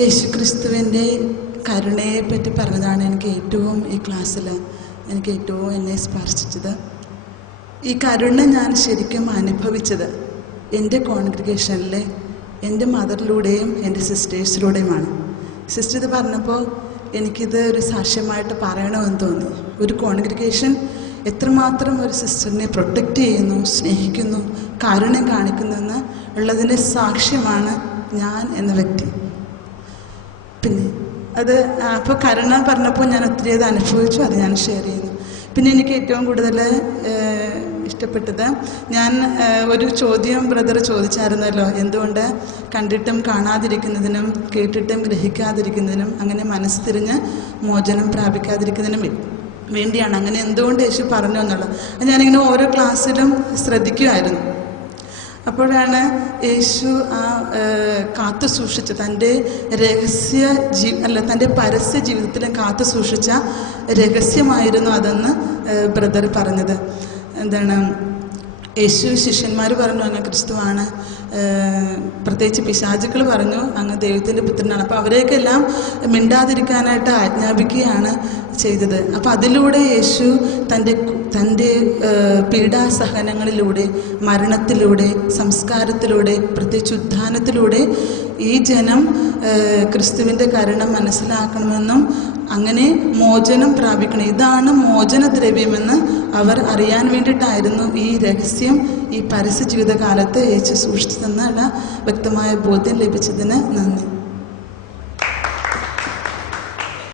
യേശുക്രിസ്തുവിൻ്റെ കരുണയെപ്പറ്റി പറഞ്ഞതാണ് ഈ ക്ലാസ്സിൽ എനിക്ക് ഏറ്റവും എന്നെ സ്പർശിച്ചത്. ഈ കരുണ ഞാൻ ശരിക്കും അനുഭവിച്ചത് എൻ്റെ കോൺഗ്രിഗേഷനിലെ എൻ്റെ മദറിലൂടെയും എൻ്റെ സിസ്റ്റേഴ്സിലൂടെയുമാണ്. സിസ്റ്റർ ഇത് പറഞ്ഞപ്പോൾ എനിക്കിത് ഒരു സാക്ഷ്യമായിട്ട് പറയണമെന്ന് തോന്നി. ഒരു കോൺഗ്രിഗേഷൻ എത്രമാത്രം ഒരു സിസ്റ്ററിനെ പ്രൊട്ടക്റ്റ് ചെയ്യുന്നു, സ്നേഹിക്കുന്നു, കാരുണ്യം കാണിക്കുന്നു ഉള്ളതിൻ്റെ സാക്ഷ്യമാണ് ഞാൻ എന്ന വ്യക്തി. പിന്നെ അത് അപ്പോൾ കരുണ പറഞ്ഞപ്പോൾ ഞാൻ ഒത്തിരി അത് അനുഭവിച്ചു, അത് ഞാൻ ഷെയർ ചെയ്യുന്നു. പിന്നെ എനിക്ക് ഏറ്റവും കൂടുതൽ ഇഷ്ടപ്പെട്ടത്, ഞാൻ ഒരു ചോദ്യം ബ്രദർ ചോദിച്ചായിരുന്നല്ലോ, എന്തുകൊണ്ട് കണ്ടിട്ടും കാണാതിരിക്കുന്നതിനും കേട്ടിട്ടും ഗ്രഹിക്കാതിരിക്കുന്നതിനും അങ്ങനെ മനസ്സ് തിരിഞ്ഞ് മോചനം പ്രാപിക്കാതിരിക്കുന്നതിനും വേണ്ടിയാണ് അങ്ങനെ എന്തുകൊണ്ട് യേശു പറഞ്ഞു എന്നുള്ളത്. അത് ഞാനിങ്ങനെ ഓരോ ക്ലാസ്സിലും ശ്രദ്ധിക്കുമായിരുന്നു. അപ്പോഴാണ് യേശു ആ കാത്തു സൂക്ഷിച്ച തൻ്റെ തൻ്റെ പരസ്യ ജീവിതത്തിലും കാത്തു സൂക്ഷിച്ച രഹസ്യമായിരുന്നു അതെന്ന് ബ്രദർ പറഞ്ഞത്. എന്താണ്, യേശു ശിഷ്യന്മാർ പറഞ്ഞു അങ്ങ് ക്രിസ്തുവാണ്, പ്രത്യേകിച്ച് പിശാചുക്കൾ പറഞ്ഞു അങ്ങ് ദൈവത്തിൻ്റെ പുത്രനാണ്. അപ്പോൾ അവരെയൊക്കെ എല്ലാം മിണ്ടാതിരിക്കാനായിട്ട് ആജ്ഞാപിക്കുകയാണ് ചെയ്തത്. അപ്പോൾ അതിലൂടെ യേശു തൻ്റെ പീഡാസഹനങ്ങളിലൂടെ, മരണത്തിലൂടെ, സംസ്കാരത്തിലൂടെ, പ്രത്യേകിച്ച് ഉത്ഥാനത്തിലൂടെ ഈ ജനം ക്രിസ്തുവിൻ്റെ കരുണ മനസ്സിലാക്കണമെന്നും അങ്ങനെ മോചനം പ്രാപിക്കണം, ഇതാണ് മോചനദ്രവ്യമെന്ന് അവർ അറിയാൻ വേണ്ടിയിട്ടായിരുന്നു ഈ രഹസ്യം ഈ പരസ്യ ജീവിതകാലത്ത് യേശു സൂക്ഷിച്ചതെന്നുള്ള വ്യക്തമായ ബോധ്യം ലഭിച്ചതിന് നന്ദി.